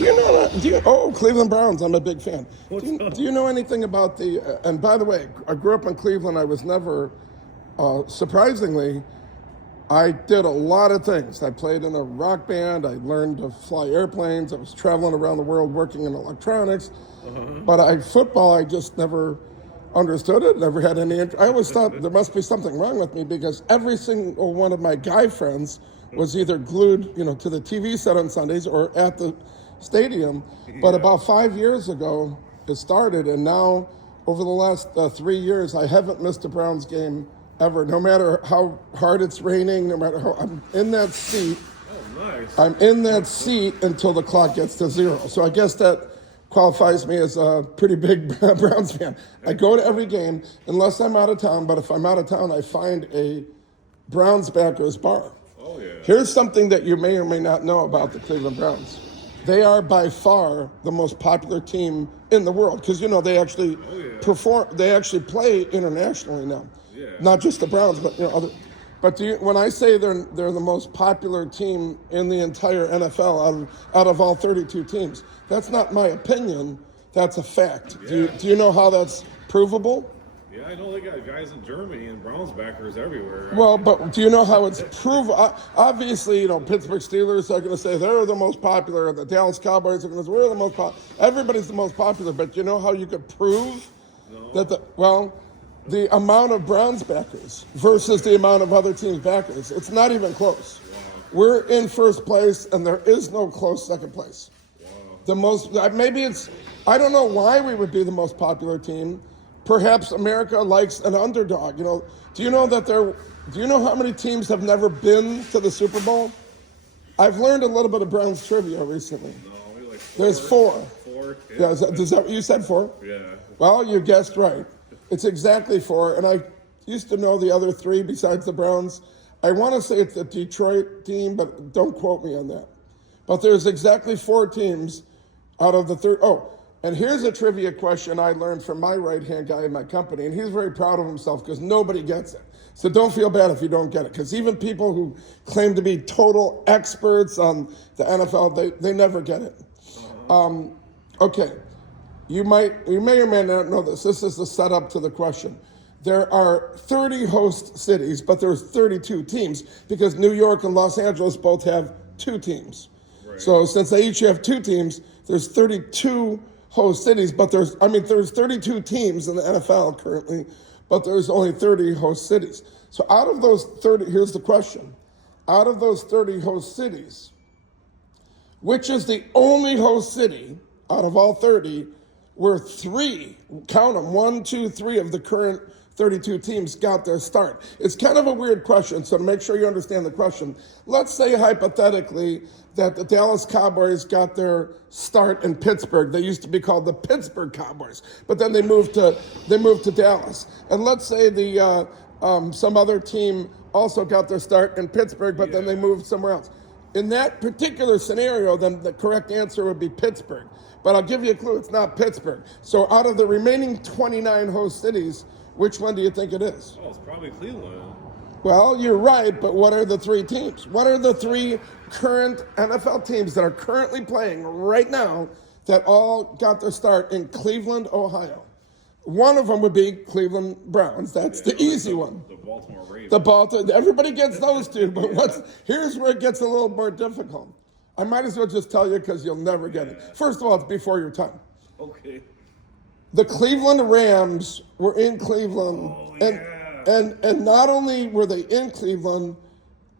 Do you know? Oh, Cleveland Browns. I'm a big fan. Do you know anything about the? And by the way, I grew up in Cleveland. I was never, surprisingly, I did a lot of things. I played in a rock band. I learned to fly airplanes. I was traveling around the world working in electronics. But football, I just never understood it. Never had any. I always thought there must be something wrong with me because every single one of my guy friends was either glued, to the TV set on Sundays or at the stadium. But about 5 years ago, it started, and now over the last 3 years, I haven't missed a Browns game ever. No matter how hard it's raining, no matter how I'm in that seat. Oh, nice. I'm in that seat until the clock gets to zero. So I guess that qualifies me as a pretty big Browns fan. I go to every game unless I'm out of town, but if I'm out of town, I find a Browns backers bar. Oh, yeah. Here's something that you may or may not know about the Cleveland Browns. They are by far the most popular team in the world because, they actually perform, they actually play internationally now. Yeah. Not just the Browns, but, other. But when I say they're the most popular team in the entire NFL out of all 32 teams, that's not my opinion. That's a fact. Yeah. Do you know how that's provable? Yeah, I know they got guys in Germany and Browns backers everywhere. Well, but do you know how it's provable? Obviously, Pittsburgh Steelers are going to say they're the most popular. The Dallas Cowboys are going to say we're the most popular. Everybody's the most popular. But you know how you could prove that the amount of Browns backers versus the amount of other teams' backers, it's not even close. Wow. We're in first place, and there is no close second place. Wow. The most, maybe it's, I don't know why we would be the most popular team. Perhaps America likes an underdog. Do you know how many teams have never been to the Super Bowl? I've learned a little bit of Browns trivia recently. No, maybe like four. There's four. Four? Yeah, is that what you said, four? Yeah. Well, you guessed right. It's exactly four, and I used to know the other three besides the Browns. I want to say it's the Detroit team, but don't quote me on that. But there's exactly four teams out of the third. Oh, and here's a trivia question I learned from my right-hand guy in my company, and he's very proud of himself because nobody gets it. So don't feel bad if you don't get it, because even people who claim to be total experts on the NFL, they never get it. Okay. You may or may not know this. This is the setup to the question. There are 30 host cities, but there's 32 teams because New York and Los Angeles both have two teams. Right. So since they each have two teams, there's 32 host cities, but there's 32 teams in the NFL currently, but there's only 30 host cities. So out of those 30, here's the question. Out of those 30 host cities, which is the only host city out of all 30 where three, count them, 1, 2, 3 of the current 32 teams got their start? It's kind of a weird question, so to make sure you understand the question, let's say hypothetically that the Dallas Cowboys got their start in Pittsburgh. They used to be called the Pittsburgh Cowboys, but then they moved to Dallas. And let's say some other team also got their start in Pittsburgh, but then they moved somewhere else. In that particular scenario, then the correct answer would be Pittsburgh. But I'll give you a clue, it's not Pittsburgh. So out of the remaining 29 host cities, which one do you think it is? Oh, it's probably Cleveland. Well, you're right, but what are the three teams? What are the three current NFL teams that are currently playing right now that all got their start in Cleveland, Ohio? One of them would be Cleveland Browns. That's the easy one. The Baltimore Ravens. Everybody gets those two, but here's where it gets a little more difficult. I might as well just tell you because you'll never get it. First of all, it's before your time. Okay. The Cleveland Rams were in Cleveland, and not only were they in Cleveland,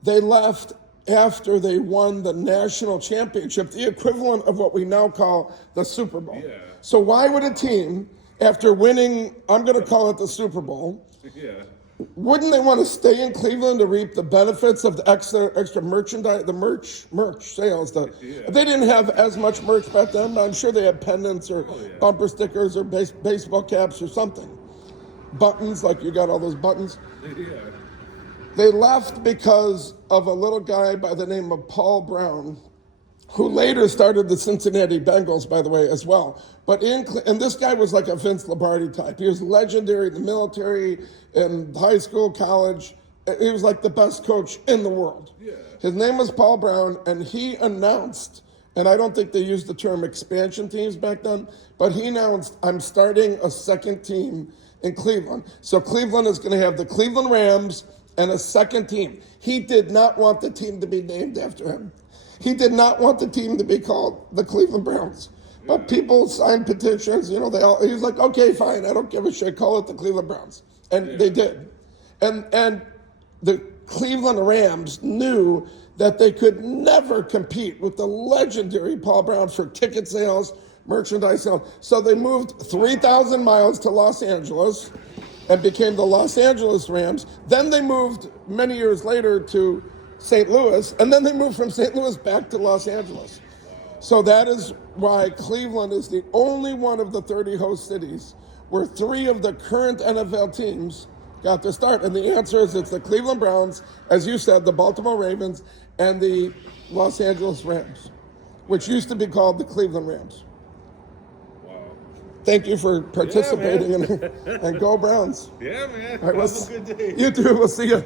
they left after they won the national championship, the equivalent of what we now call the Super Bowl. Yeah. So why would a team, after winning, I'm going to call it the Super Bowl, wouldn't they want to stay in Cleveland to reap the benefits of the extra merchandise, the merch sales? They didn't have as much merch back then, but I'm sure they had pendants or bumper stickers or baseball caps or something. Buttons, like you got all those buttons. Yeah. They left because of a little guy by the name of Paul Brown, who later started the Cincinnati Bengals, by the way, as well. And this guy was like a Vince Lombardi type. He was legendary in the military, in high school, college. He was like the best coach in the world. Yeah. His name was Paul Brown, and he announced and I don't think they used the term expansion teams back then, but he announced, I'm starting a second team in Cleveland. So Cleveland is going to have the Cleveland Rams and a second team. He did not want the team to be named after him. He did not want the team to be called the Cleveland Browns. But people signed petitions, he's like, okay, fine, I don't give a shit, call it the Cleveland Browns. And they did. And the Cleveland Rams knew that they could never compete with the legendary Paul Brown for ticket sales, merchandise sales. So they moved 3,000 miles to Los Angeles and became the Los Angeles Rams. Then they moved many years later to St. Louis, and then they moved from St. Louis back to Los Angeles. So that is why Cleveland is the only one of the 30 host cities where 3 of the current NFL teams got to start. And the answer is it's the Cleveland Browns, as you said, the Baltimore Ravens, and the Los Angeles Rams, which used to be called the Cleveland Rams. Wow. Thank you for participating and go Browns. Yeah, man. All right, Have a good day. You too. We'll see you.